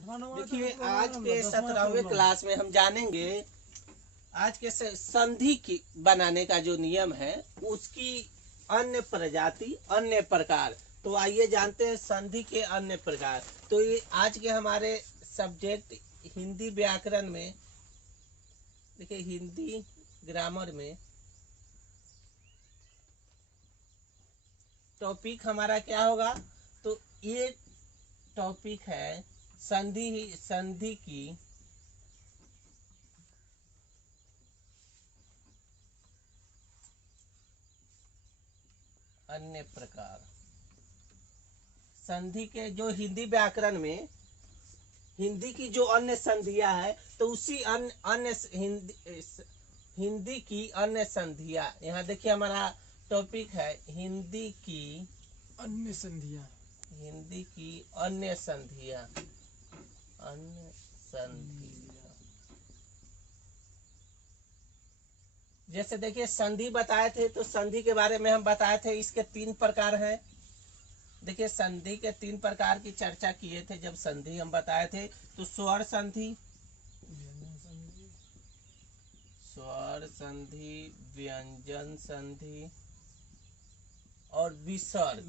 देखिए आज के 17वें क्लास में हम जानेंगे आज के संधि की बनाने का जो नियम है उसकी अन्य प्रजाति अन्य प्रकार। तो आइए जानते हैं संधि के अन्य प्रकार। तो ये आज के हमारे सब्जेक्ट हिंदी व्याकरण में, देखिए हिंदी ग्रामर में टॉपिक हमारा क्या होगा। तो ये टॉपिक है संधि की अन्य प्रकार। संधि के जो हिंदी व्याकरण में हिंदी की जो अन्य संधियां है तो उसी अन्य हिंदी की अन्य संधियां। यहाँ देखिए हमारा टॉपिक है हिंदी की अन्य संधियां। हिंदी की अन्य संधियां। अन्य संधियां जैसे देखिए संधि बताए थे तो संधि के बारे में हम बताए थे, इसके 3 प्रकार हैं। देखिए संधि के 3 प्रकार की चर्चा किए थे जब संधि हम बताए थे। तो स्वर संधि, व्यंजन संधि और विसर्ग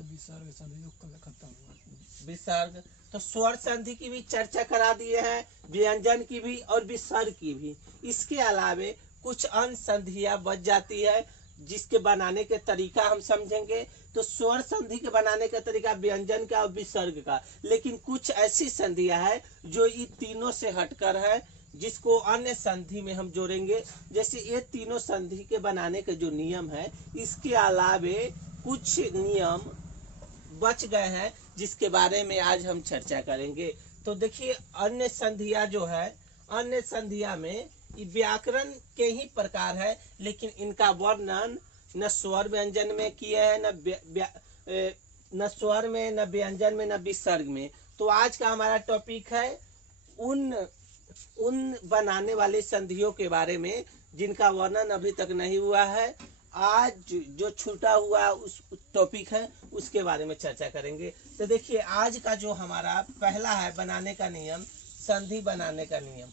विसर्ग। तो स्वर संधि की भी चर्चा करा दिए हैं, व्यंजन की भी और विसर्ग की भी। इसके अलावे कुछ अन्य संधियां बच जाती है जिसके बनाने के तरीका हम समझेंगे। तो स्वर संधि के बनाने का तरीका व्यंजन का और विसर्ग का, लेकिन कुछ ऐसी संधियां है जो इन तीनों से हटकर है जिसको अन्य संधि में हम जोड़ेंगे। जैसे ये तीनों संधि के बनाने के जो नियम है, इसके अलावे कुछ नियम बच गए हैं जिसके बारे में आज हम चर्चा करेंगे। तो देखिए अन्य संधियां जो है, अन्य संधियां में व्याकरण के ही प्रकार है, लेकिन इनका वर्णन न स्वर व्यंजन में किए हैं, न स्वर में, न व्यंजन में, न विसर्ग में। तो आज का हमारा टॉपिक है उन बनाने वाले संधियों के बारे में जिनका वर्णन अभी तक नहीं हुआ है। आज जो छूटा हुआ उस टॉपिक है उसके बारे में चर्चा करेंगे। तो देखिए आज का जो हमारा पहला है बनाने का नियम, संधि बनाने का नियम।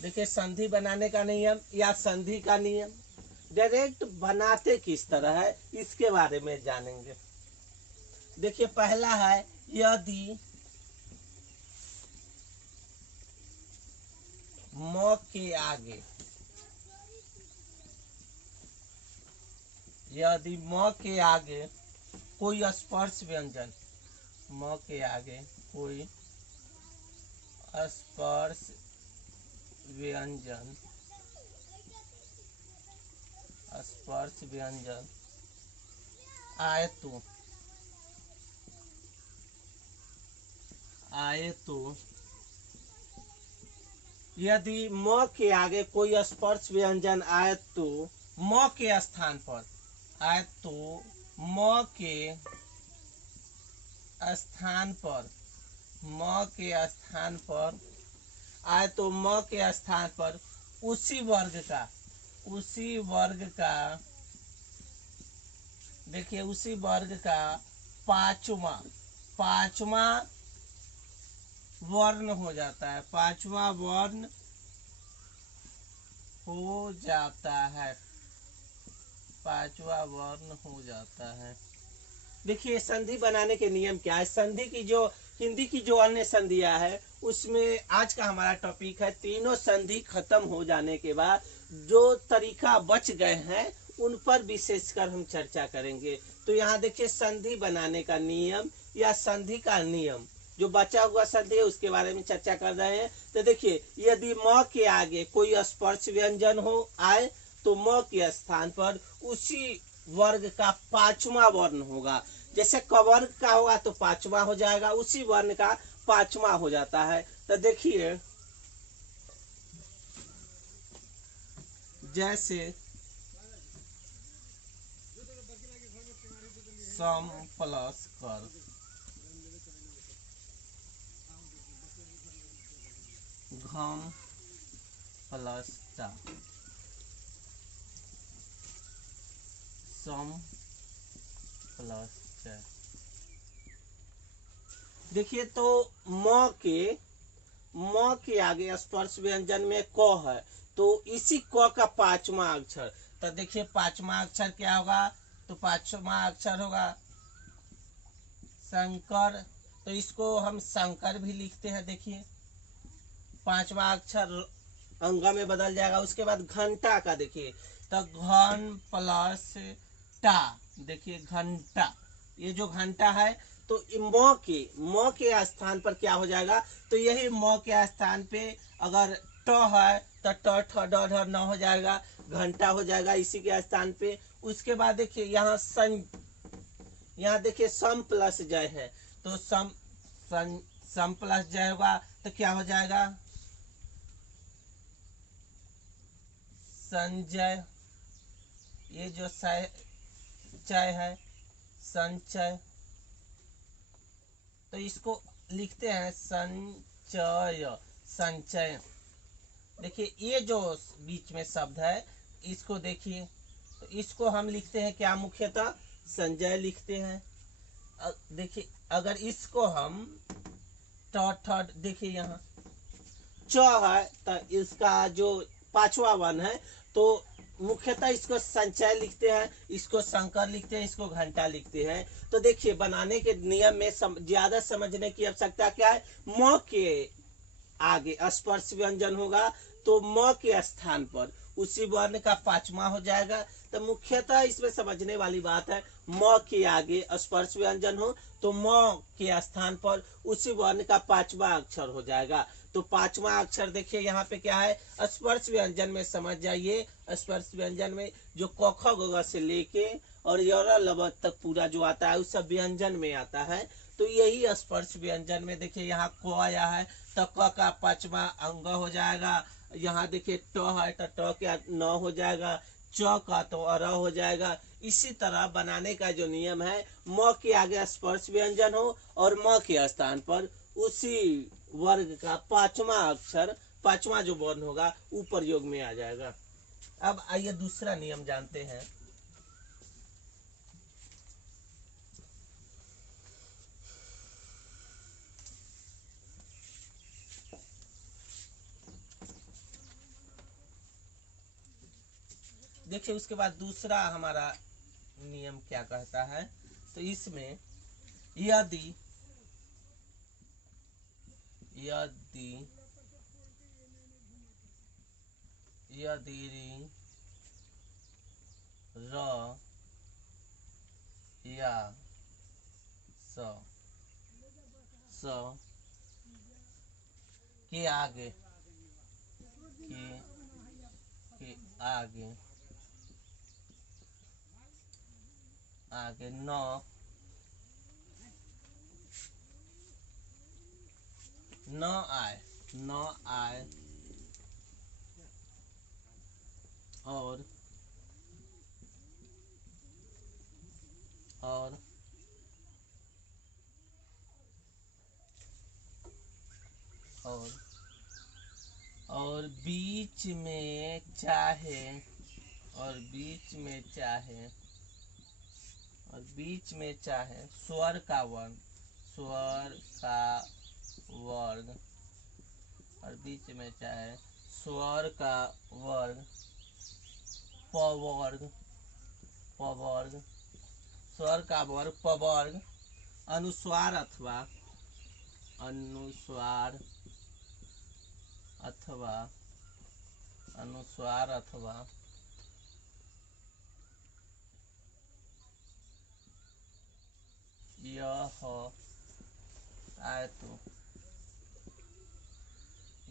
देखिए संधि बनाने का नियम या संधि का नियम डायरेक्ट बनाते किस तरह है इसके बारे में जानेंगे। देखिए पहला है यदि म के आगे, यदि म के आगे कोई स्पर्श व्यंजन, म के आगे कोई स्पर्श व्यंजन, स्पर्श व्यंजन आए तो यदि म के आगे कोई स्पर्श व्यंजन आए तो म के स्थान पर आए तो म के स्थान पर, म के स्थान पर आए तो म के स्थान पर उसी वर्ग का देखिए उसी वर्ग का पांचवा वर्ण हो जाता है, पांचवा वर्ण हो जाता है, पांचवा वर्ण हो जाता है। देखिए संधि बनाने के नियम क्या है। संधि की जो हिंदी की जो अन्य संधियां है उसमें आज का हमारा टॉपिक है तीनों संधि खत्म हो जाने के बाद जो तरीका बच गए हैं उन पर विशेषकर हम चर्चा करेंगे। तो यहाँ देखिए संधि बनाने का नियम या संधि का नियम, जो बचा हुआ संधि है उसके बारे में चर्चा कर रहे हैं। तो देखिए यदि म के आगे कोई स्पर्श व्यंजन हो आए तो म के स्थान पर उसी वर्ग का पांचवा वर्ण होगा। जैसे कवर्ग का होगा तो पांचवा हो जाएगा, उसी वर्ण का पांचवा हो जाता है। तो देखिए जैसे सम प्लस कर, घम प्लस टा, सम प्लस च। देखिए तो म के आगे स्पर्श व्यंजन में क है, तो इसी क का पांचवा अक्षर, तो देखिए पांचवा अक्षर क्या होगा, तो पांचवा अक्षर होगा शंकर, तो इसको हम शंकर भी लिखते हैं। देखिए पांचवा अक्षर अंगा में बदल जाएगा। उसके बाद घंटा का देखिए, तो घन प्लस टा, देखिए घंटा, ये जो घंटा है तो म के स्थान पर क्या हो जाएगा, तो यही म के स्थान पे अगर ट है तो ट ठ ड ढ न हो जाएगा, घंटा हो जाएगा इसी के स्थान पे। उसके बाद देखिए यहाँ यहाँ देखिए सम प्लस जय है, तो सम प्लस जय होगा तो क्या हो जाएगा, संजय, ये जो चय है संचय, तो इसको लिखते हैं संचय, संचय। देखिए ये जो बीच में शब्द है इसको देखिए, तो इसको हम लिखते हैं क्या, मुख्यतः संजय लिखते हैं। देखिए अगर इसको हम देखिए यहाँ च है, तो इसका जो पांचवा वन है तो मुख्यतः इसको संचय लिखते हैं, इसको शंकर लिखते हैं, इसको घंटा लिखते हैं। तो देखिए बनाने के नियम में ज्यादा समझने की आवश्यकता क्या है, म के आगे स्पर्श व्यंजन होगा तो म के स्थान पर उसी वर्ण का पांचवा हो जाएगा। तो मुख्यतः इसमें समझने वाली बात है, म के आगे स्पर्श व्यंजन हो तो म के स्थान पर उसी वर्ण का पांचवा अक्षर हो जाएगा। तो पांचवा अक्षर देखिए यहाँ पे क्या है, स्पर्श व्यंजन में समझ जाइए, स्पर्श व्यंजन में जो क ख ग घ से लेके और य लब तक पूरा जो आता है उस सब व्यंजन में आता है। तो यही स्पर्श व्यंजन में देखिए यहाँ क आया है तो क का पांचवा अंग हो जाएगा। यहाँ देखिए ट है तो ट क्या न हो जाएगा, च का तो अर हो जाएगा। इसी तरह बनाने का जो नियम है, म के आगे स्पर्श व्यंजन हो और म के स्थान पर उसी वर्ग का पांचवा अक्षर, पांचवा जो वर्ण होगा ऊपर योग में आ जाएगा। अब आइए दूसरा नियम जानते हैं। देखिए उसके बाद दूसरा हमारा नियम क्या कहता है, तो इसमें यदि यदि यदि र या स के आगे के आगे न आए और बीच में चाहे स्वर का वर्ण और बीच में चाहे स्वर का वर्ग पवर्ग स्वर का वर्ग पवर्ग अनुस्वार अथवा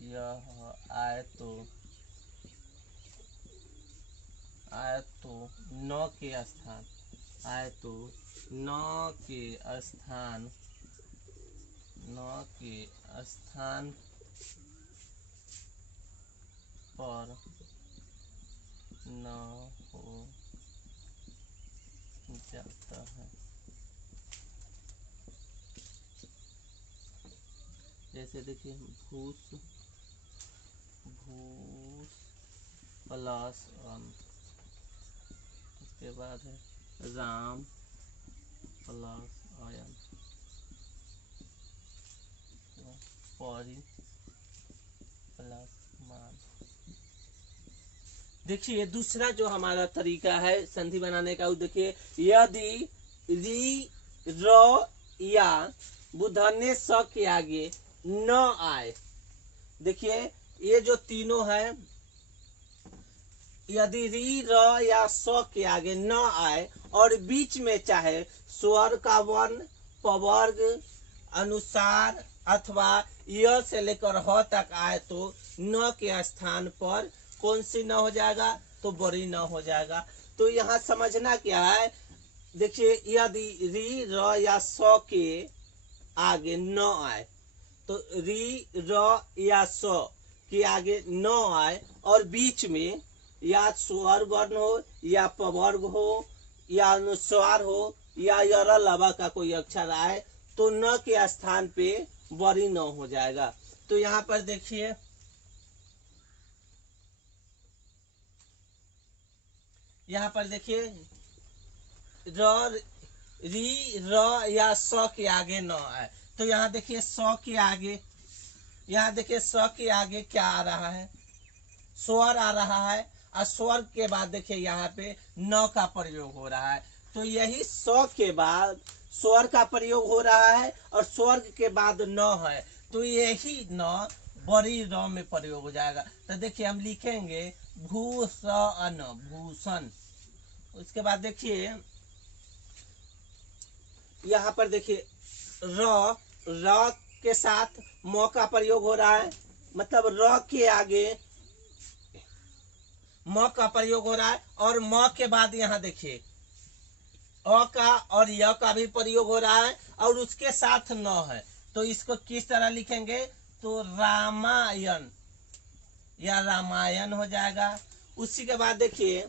यह आए तो न के स्थान पर न हो जाता है। जैसे देखिए भूस प्लस उसके बाद है राम प्लस आयन परी प्लस मान। देखिए दूसरा जो हमारा तरीका है संधि बनाने का, वो देखिए यदि री र या बुधन्य स के आगे न आए। देखिए ये जो तीनों है, यदि री र या स के आगे न आए और बीच में चाहे स्वर का वर्ण, पवर्ग, अनुसार अथवा य से लेकर ह तक आए तो न के स्थान पर कौन सी न हो जाएगा, तो बड़ी न हो जाएगा। तो यहाँ समझना क्या है, देखिए यदि री र या स के आगे न आए, तो री र या स के आगे न आए और बीच में या स्वर वर्ण हो या पवर्ग हो या अनुस्वार हो या यर लवा का कोई अक्षर आए तो न के स्थान पे बड़ी न हो जाएगा। तो यहाँ पर देखिए री र या स के आगे न आए, तो यहाँ देखिए स के आगे, यहाँ देखिए स के आगे क्या आ रहा है, स्वर आ रहा है और स्वर के बाद देखिए यहाँ पे न का प्रयोग हो रहा है। तो यही स के बाद स्वर का प्रयोग हो रहा है और स्वर्ग के बाद न है, तो यही न बड़ी र में प्रयोग हो जाएगा। तो देखिए हम लिखेंगे भूषण, भूषण। उसके बाद देखिए यहाँ पर देखिए र के साथ म का प्रयोग हो रहा है, मतलब र के आगे म का प्रयोग हो रहा है और म के बाद यहाँ देखिए अ का और य का भी प्रयोग हो रहा है और उसके साथ न है। तो इसको किस तरह लिखेंगे, तो रामायण या रामायण हो जाएगा। उसी के बाद देखिए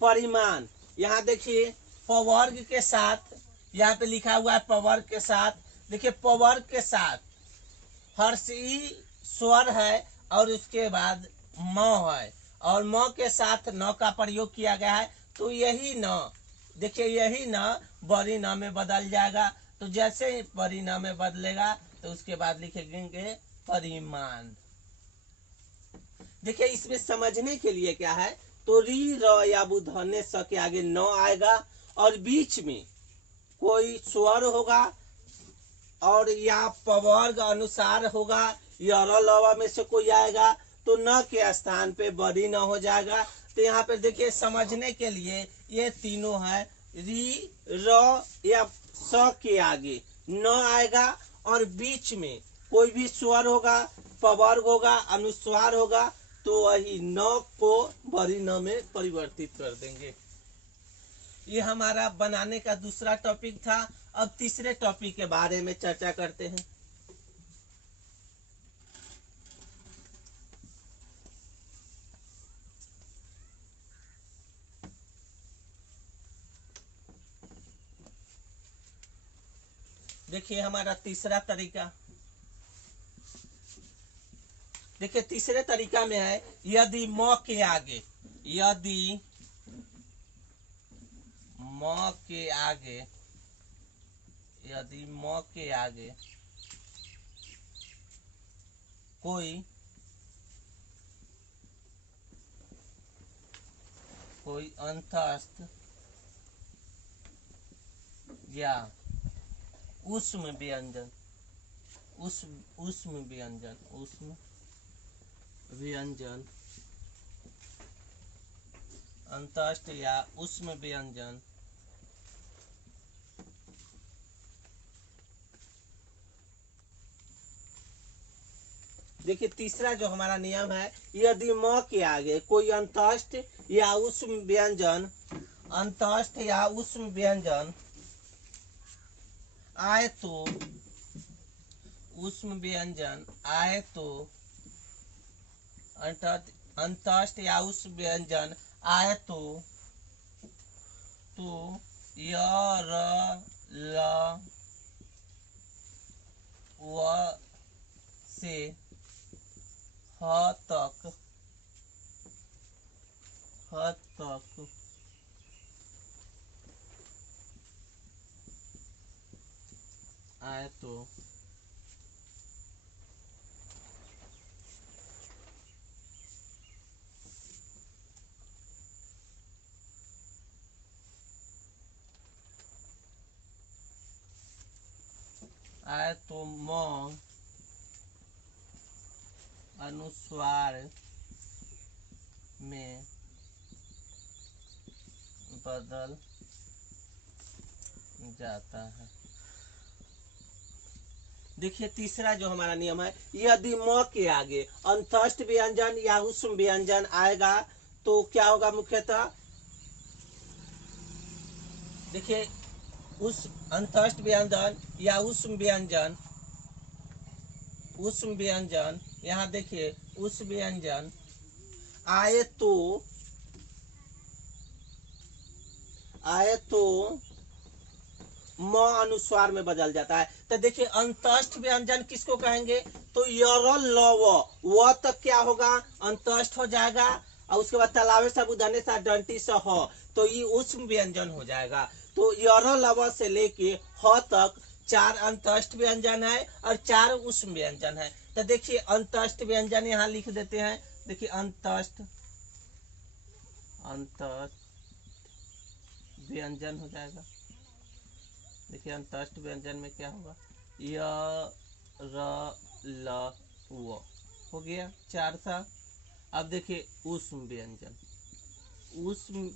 परिमाण, यहाँ देखिए पवर्ग के साथ, यहाँ पे लिखा हुआ है पवर्ग के साथ। देखिए पवर्ग के साथ हर्षी स्वर है और उसके बाद म है और म के साथ न का प्रयोग किया गया है, तो यही न, देखिए यही न बड़ी न में बदल जाएगा। तो जैसे ही बड़ी न में बदलेगा तो उसके बाद लिखेंगे परिमाण। देखिए इसमें समझने के लिए क्या है, तो री र या बुधन्य स के आगे न आएगा और बीच में कोई स्वर होगा और या पवर्ग अनुसार होगा या र लवा में से कोई आएगा तो न के स्थान पे बड़ी न हो जाएगा। तो यहाँ पे देखिए समझने के लिए ये तीनों है, री र या स के आगे न आएगा और बीच में कोई भी स्वर होगा, पवर्ग होगा, अनुस्वार होगा, तो वही न को बड़ी न में परिवर्तित कर देंगे। ये हमारा बनाने का दूसरा टॉपिक था। अब तीसरे टॉपिक के बारे में चर्चा करते हैं। देखिए हमारा तीसरा तरीका, देखिए तीसरे तरीका में है यदि म के आगे, यदि म के आगे, यदि म के आगे कोई अंतस्थ या ऊष्म व्यंजन, ऊष्म व्यंजन अंतस्थ या ऊष्म व्यंजन देखिए तीसरा जो हमारा नियम है, यदि म के आगे कोई अंतस्थ या ऊष्म व्यंजन, अंतस्थ या ऊष्म व्यंजन आए तो, ऊष्म व्यंजन आए तो, अंतस्थ या ऊष्म व्यंजन आए तो य र ल व से ह तक आए तो म अनुस्वार में बदल जाता है। देखिए तीसरा जो हमारा नियम है, यदि म के आगे अंतस्थ व्यंजन या उष्म व्यंजन आएगा तो क्या होगा मुख्यतः, देखिए उस अंतस्थ व्यंजन या उष्म व्यंजन यहाँ देखिए उष्म व्यंजन आए तो म अनुस्वार में बदल जाता है। तो देखिए अंतस्थ व्यंजन किसको कहेंगे, तो यर ल व तक क्या होगा, अंतस्थ हो जाएगा और उसके बाद तलावे सा बुधने सा डंटी सा ह, तो ये उष्म व्यंजन हो जाएगा। तो यर लव से लेके ह तक 4 अंतस्थ व्यंजन है और 4 उष्म व्यंजन है। तो देखिए अंतस्थ व्यंजन यहाँ लिख देते हैं। देखिए अंतस्थ व्यंजन हो जाएगा। देखिए अंतस्थ व्यंजन में क्या होगा, य र ल व हो गया 4 सा। अब देखिए उष्म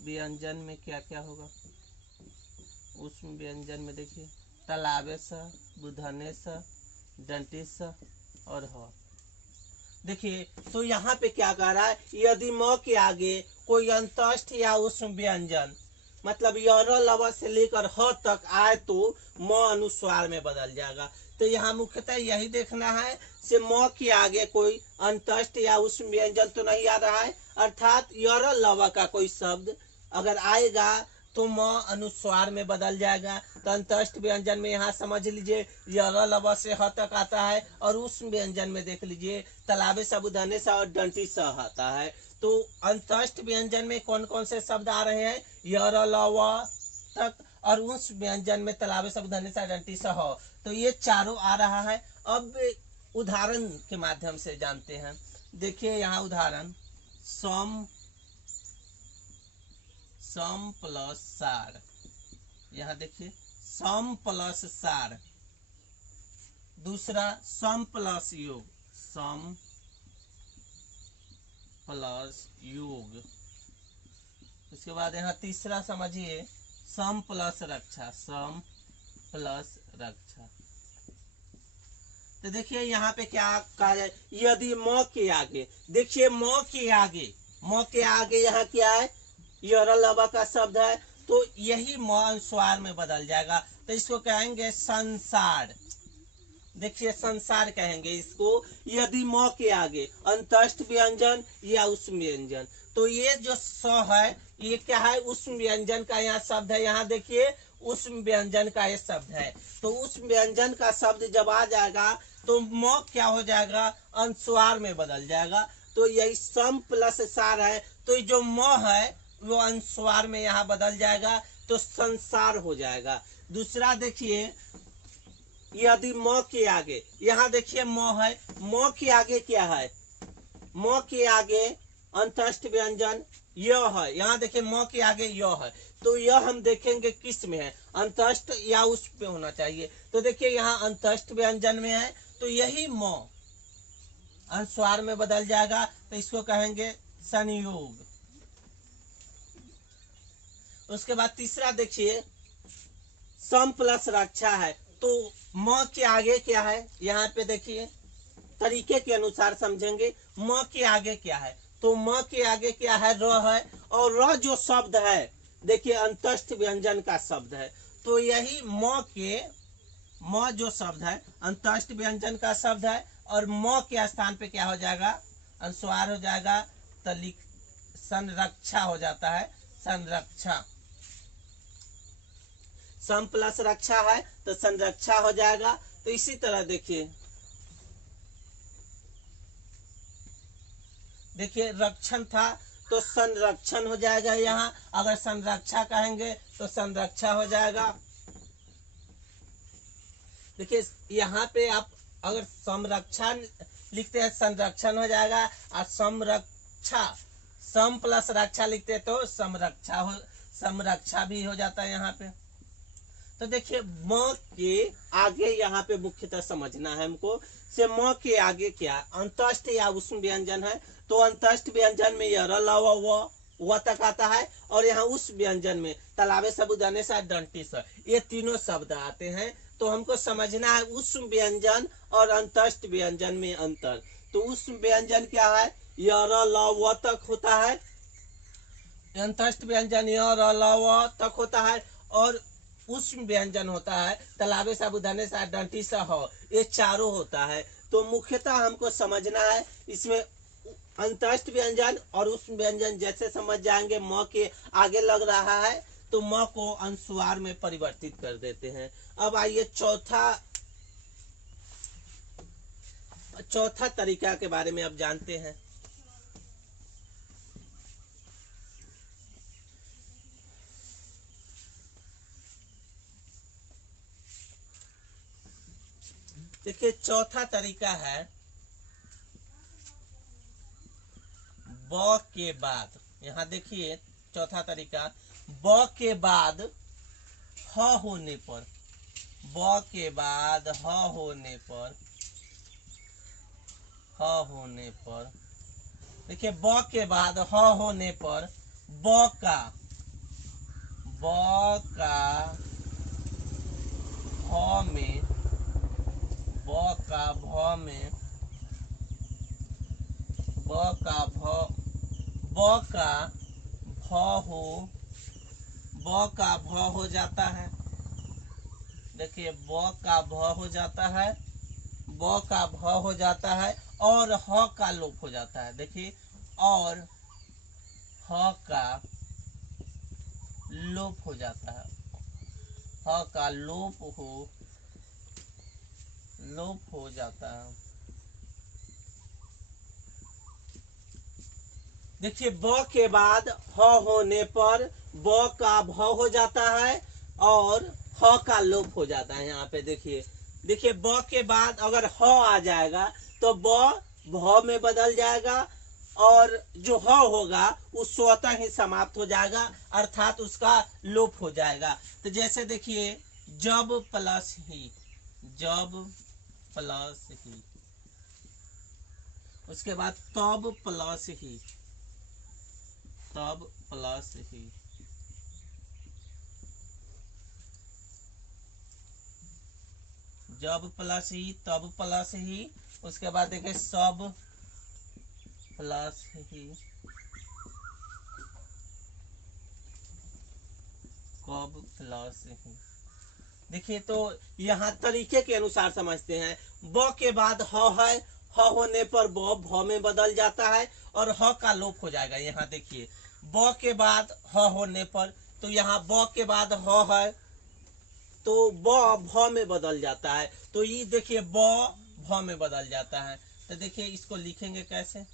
व्यंजन में क्या क्या होगा, उष्म व्यंजन में देखिए तलावे सा बुधने सा डंटी सा और ह। देखिए तो यहाँ पे क्या कह रहा है, यदि म के आगे कोई अंतस्थ या उष्म व्यंजन मतलब यर लव से लेकर ह तक आए तो म अनुस्वार में बदल जाएगा। तो यहाँ मुख्यतः यही देखना है से म के आगे कोई अंतस्थ या उष्म व्यंजन तो नहीं आ रहा है, अर्थात यर लव का कोई शब्द अगर आएगा तो म अनुस्वार में बदल जाएगा। तो अंतस्थ व्यंजन में यहाँ समझ लीजिए यर लव से ह तक आता है और उष्म व्यंजन में देख लीजिए तलावे सा बुधने सा और डंटी सा आता है। तो अंतस्थ व्यंजन में कौन कौन से शब्द आ रहे हैं, यर लव तक और उस व्यंजन में तलावे सा बुधने सा डंटी सा ह, तो ये चारों आ रहा है। अब उदाहरण के माध्यम से जानते हैं। देखिए यहाँ उदाहरण सम प्लस सार, यहाँ देखिए सम प्लस सार। दूसरा सम प्लस योग, सम प्लस योग। उसके बाद यहाँ तीसरा समझिए सम प्लस रक्षा, सम प्लस रक्षा। तो देखिए यहाँ पे क्या कहा जाए, यदि म के आगे, देखिए म के आगे यहाँ क्या है, यर लव का शब्द है, तो यही म अनुस्वार में बदल जाएगा। तो इसको कहेंगे संसार। देखिए संसार कहेंगे इसको, यदि म के आगे अंतस्थ व्यंजन या उष्म व्यंजन। तो ये जो स है ये क्या है, उष्म व्यंजन का यहाँ शब्द है। यहाँ देखिए उष्म व्यंजन का ये शब्द है। तो उष्म व्यंजन का शब्द जब आ जाएगा तो म क्या हो जाएगा, अनुस्वार में बदल जाएगा। तो यही सम प्लस सार है, तो जो म है वो अनुस्वार में यहाँ बदल जाएगा तो संसार हो जाएगा। दूसरा देखिए यदि म के आगे, यहाँ देखिए म है, म के आगे क्या है, म के आगे अंतस्थ व्यंजन य है। यहाँ देखिए म के आगे य है, तो यह हम देखेंगे किस में है, अंतस्थ या उस पे होना चाहिए। तो देखिए यहाँ अंतस्थ व्यंजन में है, तो यही म अनुस्वार में बदल जाएगा। तो इसको कहेंगे संयोग। उसके बाद तीसरा देखिए सम प्लस रक्षा है, तो म के आगे क्या है, यहाँ पे देखिए तरीके के अनुसार समझेंगे। म के आगे क्या है, तो म के आगे क्या है, र है, और र जो शब्द है देखिए अंतस्थ व्यंजन का शब्द है। तो यही म जो शब्द है अंतस्थ व्यंजन का शब्द है, और म के स्थान पे क्या हो जाएगा, अनुस्वार हो जाएगा। तो संरक्षा हो जाता है, संरक्षा। सम प्लस रक्षा है तो संरक्षा हो जाएगा। तो इसी तरह देखिए रक्षण था तो संरक्षण हो जाएगा। यहाँ अगर संरक्षा कहेंगे तो संरक्षा हो जाएगा। देखिए यहाँ पे आप अगर संरक्षण लिखते हैं संरक्षण हो जाएगा, और संरक्षा सम प्लस रक्षा लिखते हैं तो समरक्षा भी हो जाता है यहाँ पे। तो देखिए म के आगे यहाँ पे मुख्यतः समझना है हमको, से म के आगे क्या अंतस्थ या उष्म व्यंजन है, तो अंतस्थ व्यंजन में यह र ल व तक आता है, और यहाँ उस व्यंजन में तालाबे साबुदाने सा डंटी सा ये तीनों शब्द आते हैं। तो हमको समझना है उष्म व्यंजन और अंतस्थ व्यंजन में अंतर। तो उष्म व्यंजन क्या है, य र ल व तक होता है, अंतस्थ व्यंजन य र ल व तक होता है, और उष्म व्यंजन होता है तालाबे साबुदाने सा डंटी सा हो, ये चारों होता है। तो मुख्यतः हमको समझना है इसमें अंतस्थ व्यंजन और उष्म व्यंजन जैसे समझ जाएंगे म के आगे लग रहा है तो म को अनुस्वार में परिवर्तित कर देते हैं। अब आइए चौथा तरीका के बारे में अब जानते हैं। देखिए चौथा तरीका है ब के बाद, यहाँ देखिए चौथा तरीका ब के बाद ह होने पर, ब के बाद ह होने पर, ह होने पर, देखिए ब के बाद ह होने पर ब का भ में, ब का भ में, ब का भ हो जाता है। देखिए ब का भ हो जाता है, ब का भ हो जाता है और ह का लोप हो जाता है। देखिए और ह का लोप हो जाता है, ह का लोप हो जाता है। देखिए ब के बाद ह होने पर ब का भ हो जाता है और ह का लोप हो जाता है। यहाँ पे देखिए ब के बाद अगर ह आ जाएगा तो ब भ में बदल जाएगा और जो ह होगा वो स्वतः ही समाप्त हो जाएगा, अर्थात उसका लोप हो जाएगा। तो जैसे देखिए जब प्लस ही, उसके बाद तब प्लस ही, जब प्लस ही तब प्लस ही, उसके बाद देखिए सब प्लस ही, कब प्लस ही। देखिए तो यहाँ तरीके के अनुसार समझते हैं। ब के बाद ह है, ह होने पर ब भ में बदल जाता है और ह का लोप हो जाएगा। यहाँ देखिए ब के बाद ह होने पर, तो यहाँ ब के बाद ह है तो ब भ में बदल जाता है। तो ये देखिए ब भ में बदल जाता है। तो देखिए इसको लिखेंगे कैसे,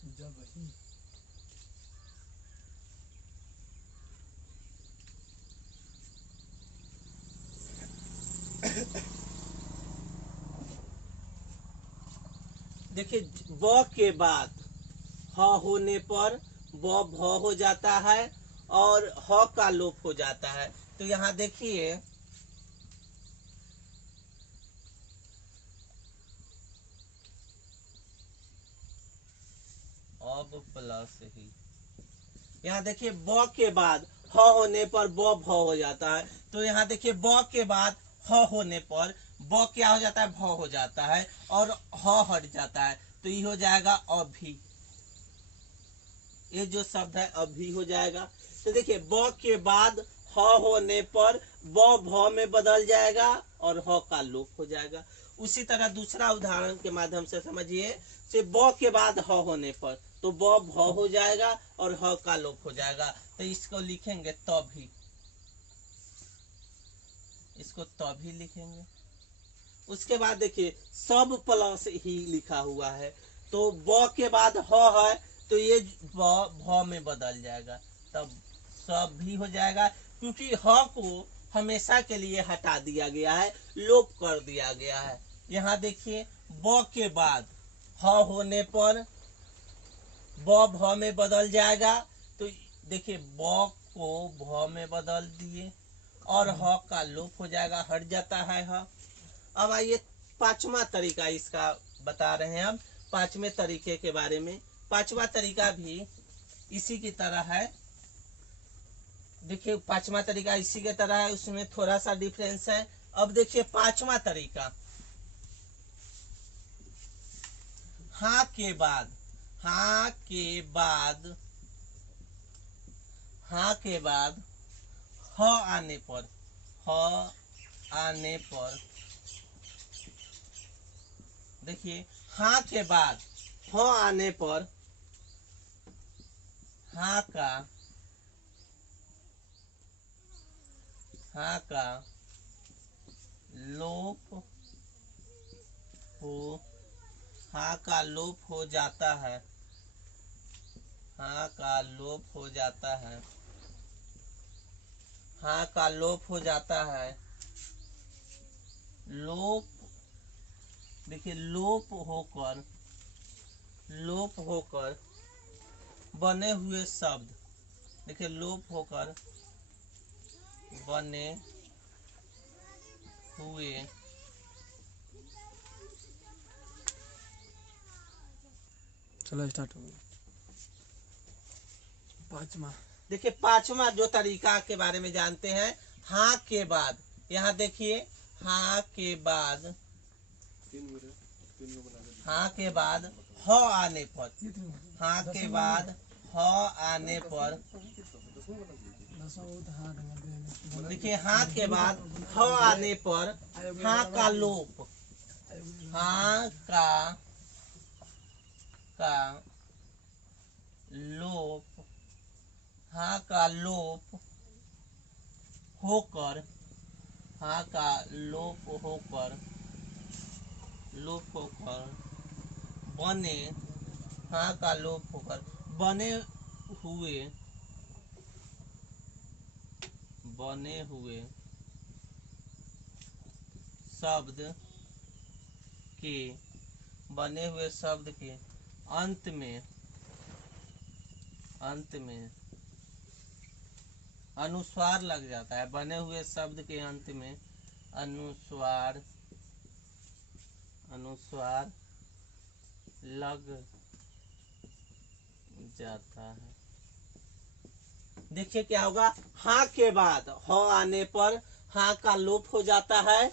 देखिए ब के बाद ह होने पर ब भ हो जाता है और ह का लोप हो जाता है। तो यहाँ देखिए अब प्लस ही, यहाँ देखिए ब के बाद ह होने पर ब भ हो जाता है। तो यहाँ देखिए ब के बाद ह होने पर ब क्या हो जाता है, भ हो जाता है और ह हट जाता है। तो ये हो जाएगा अभी, ये जो शब्द है अभी हो जाएगा। तो देखिए ब के बाद ह होने पर ब भ में बदल जाएगा और ह का लोप हो जाएगा। उसी तरह दूसरा उदाहरण के माध्यम से समझिए, से ब के बाद ह होने पर तो ब भ हो जाएगा और ह का लोप हो जाएगा। तो इसको लिखेंगे तभी, इसको तभी लिखेंगे। उसके बाद देखिए सब प्लस ही लिखा हुआ है, तो ब के बाद ह है तो ये भ में बदल जाएगा, तब सब भी हो जाएगा। क्योंकि ह हमेशा के लिए हटा दिया गया है, लोप कर दिया गया है। यहाँ देखिए ब के बाद ह होने पर ब भ में बदल जाएगा, तो देखिए ब को भ में बदल दिए और ह का लोप हो जाएगा, हट जाता है ह। अब आइए पांचवा तरीका इसका बता रहे हैं हम, पांचवें तरीके के बारे में। पांचवा तरीका भी इसी की तरह है। देखिए पांचवा तरीका इसी के तरह है, उसमें थोड़ा सा डिफरेंस है। अब देखिए पांचवा तरीका, हाँ के बाद हाँ के बाद हाँ के बाद ह आने पर देखिए हाँ के बाद ह आने पर हाँ का लोप हो हाँ का लोप हो जाता है, हाँ का लोप हो जाता है, हाँ का लोप हो जाता है। लोप देखिए लोप होकर बने हुए शब्द, देखिए लोप होकर बने हुए चलो स्टार्ट हो गया। पांचवा, देखिए पांचवा जो तरीका के बारे में जानते हैं, हाँ के बाद, यहाँ देखिए हाँ के बाद ह आने पर, हाँ के बाद ह आने पर देखिए हाँ के बाद ह आने पर हाँ का लोप, हाँ का लोप, हाँ का लोप होकर, हाँ का लोप होकर बने, हाँ का लोप होकर बने हुए शब्द के अंत में अनुस्वार लग जाता है, बने हुए शब्द के अंत में अनुस्वार लग जाता है। देखिए क्या होगा, हाँ के बाद ह आने पर हाँ का लोप हो जाता है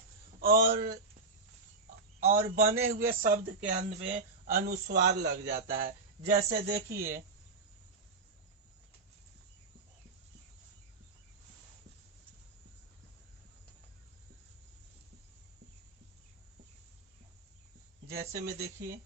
और बने हुए शब्द के अंत में अनुस्वार लग जाता है। जैसे देखिए जैसे में देखिए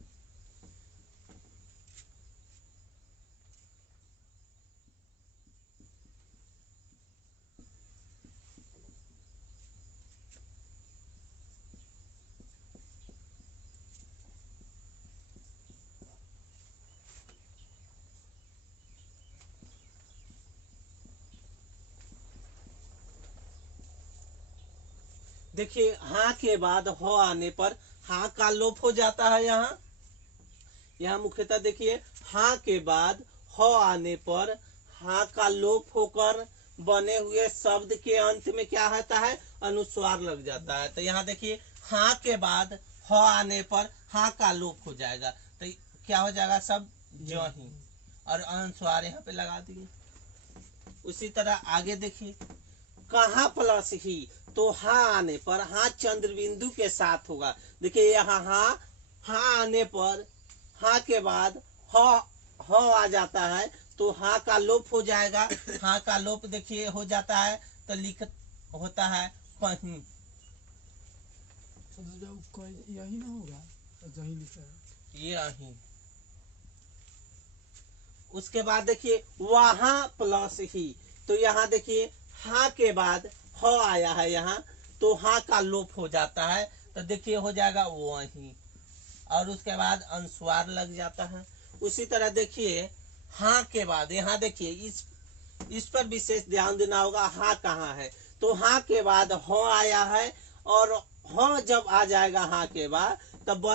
देखिए हाँ के बाद हो आने पर हाँ का लोप हो जाता है। यहाँ मुख्यतः देखिए हाँ के बाद हो आने पर हाँ का लोप होकर बने हुए शब्द के अंत में क्या होता है, अनुस्वार लग जाता है। तो यहाँ देखिए हाँ के बाद हो आने पर हाँ का लोप हो जाएगा, तो क्या हो जाएगा, सब जो ही, और अनुस्वार यहाँ पे लगा दिए। उसी तरह आगे देखिए कहाँ प्लस ही, तो हाँ आने पर हाँ चंद्र बिंदु के साथ होगा। देखिए यहाँ हाँ आने पर हाँ के बाद ह आ जाता है, तो हाँ का लोप हो जाएगा। हाँ का लोप देखिए हो जाता है तो लिख होता है कहीं, तो जब यही ना होगा तो यही लिखा है यही। उसके बाद देखिए वहां प्लस ही, तो यहाँ देखिए हाँ के बाद ह आया है यहाँ, तो हाँ का लोप हो जाता है, तो देखिए हो जाएगा वही, और उसके बाद अनुस्वार लग जाता है। उसी तरह देखिए हाँ के बाद यहाँ देखिए इस पर विशेष ध्यान देना होगा, हाँ कहाँ है, तो हाँ के बाद ह आया है, और ह जब आ जाएगा हाँ के बाद तब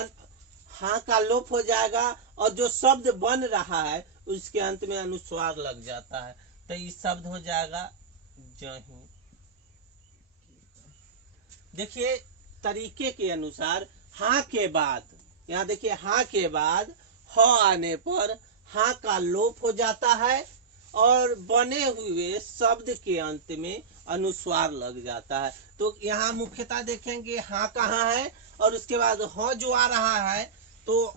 हाँ का लोप हो जाएगा, और जो शब्द बन रहा है उसके अंत में अनुस्वार लग जाता है, तो ये शब्द हो जाएगा जहीं। देखिए तरीके के अनुसार हाँ के बाद, यहाँ देखिए हाँ के बाद ह आने पर हाँ का लोप हो जाता है, और बने हुए शब्द के अंत में अनुस्वार लग जाता है। तो यहाँ मुख्यतः देखेंगे हाँ कहाँ है, और उसके बाद ह जो आ रहा है, तो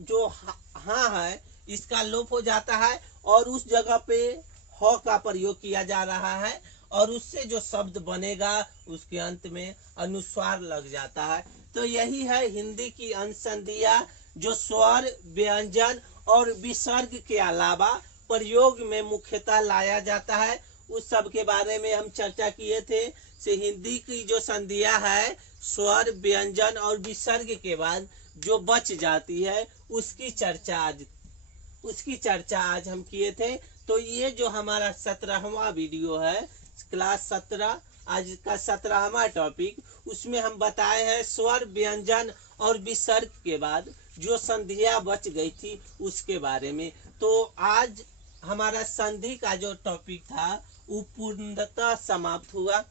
जो हाँ है इसका लोप हो जाता है, और उस जगह पे ह का प्रयोग किया जा रहा है, और उससे जो शब्द बनेगा उसके अंत में अनुस्वार लग जाता है। तो यही है हिंदी की अनुसंधियां, जो स्वर, व्यंजन और विसर्ग के अलावा प्रयोग में मुख्यतः लाया जाता है। उस सब के बारे में हम चर्चा किए थे। से हिंदी की जो संधियां है, स्वर, व्यंजन और विसर्ग के बाद जो बच जाती है उसकी चर्चा आज हम किए थे। तो ये जो हमारा 17वां वीडियो है, क्लास 17, आज का 17वां टॉपिक, उसमें हम बताए हैं स्वर, व्यंजन और विसर्ग के बाद जो संधियां बच गई थी उसके बारे में। तो आज हमारा संधि का जो टॉपिक था वो पूर्णतः समाप्त हुआ।